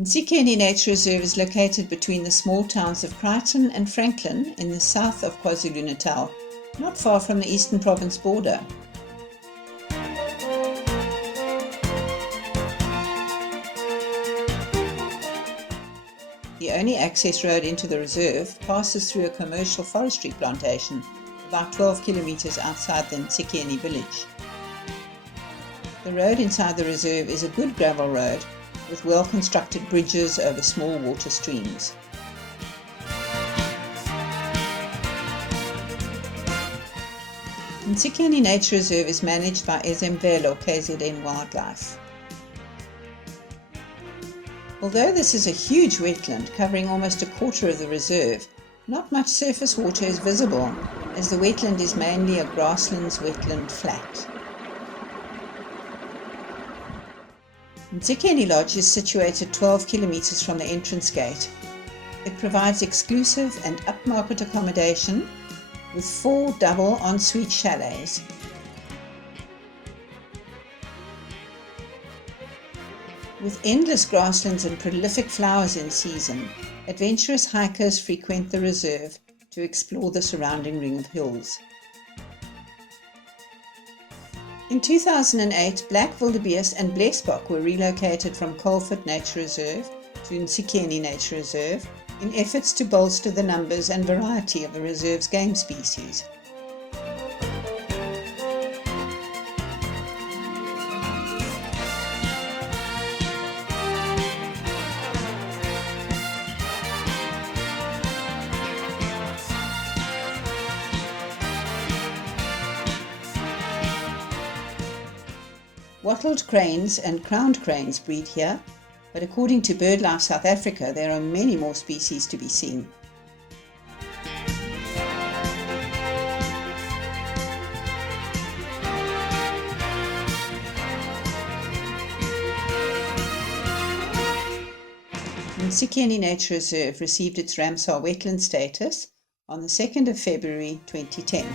Ntsikeni Nature Reserve is located between the small towns of Crichton and Franklin in the south of KwaZulu-Natal, not far from the Eastern Province border. The only access road into the reserve passes through a commercial forestry plantation about 12 kilometers outside the Ntsikeni village. The road inside the reserve is a good gravel road with well-constructed bridges over small water streams. Ntsikeni Nature Reserve is managed by Ezemvelo KZN Wildlife. Although this is a huge wetland covering almost a quarter of the reserve, not much surface water is visible, as the wetland is mainly a grasslands wetland flat. Ntsikeni Lodge is situated 12 kilometers from the entrance gate. It provides exclusive and upmarket accommodation with 4 double ensuite chalets. With endless grasslands and prolific flowers in season, adventurous hikers frequent the reserve to explore the surrounding ring of hills. In 2008, black wildebeest and blesbok were relocated from Colford Nature Reserve to Ntsikeni Nature Reserve in efforts to bolster the numbers and variety of the reserve's game species. Wattled cranes and crowned cranes breed here, but according to BirdLife South Africa, there are many more species to be seen. Ntsikeni Nature Reserve received its Ramsar Wetland status on the 2nd of February 2010.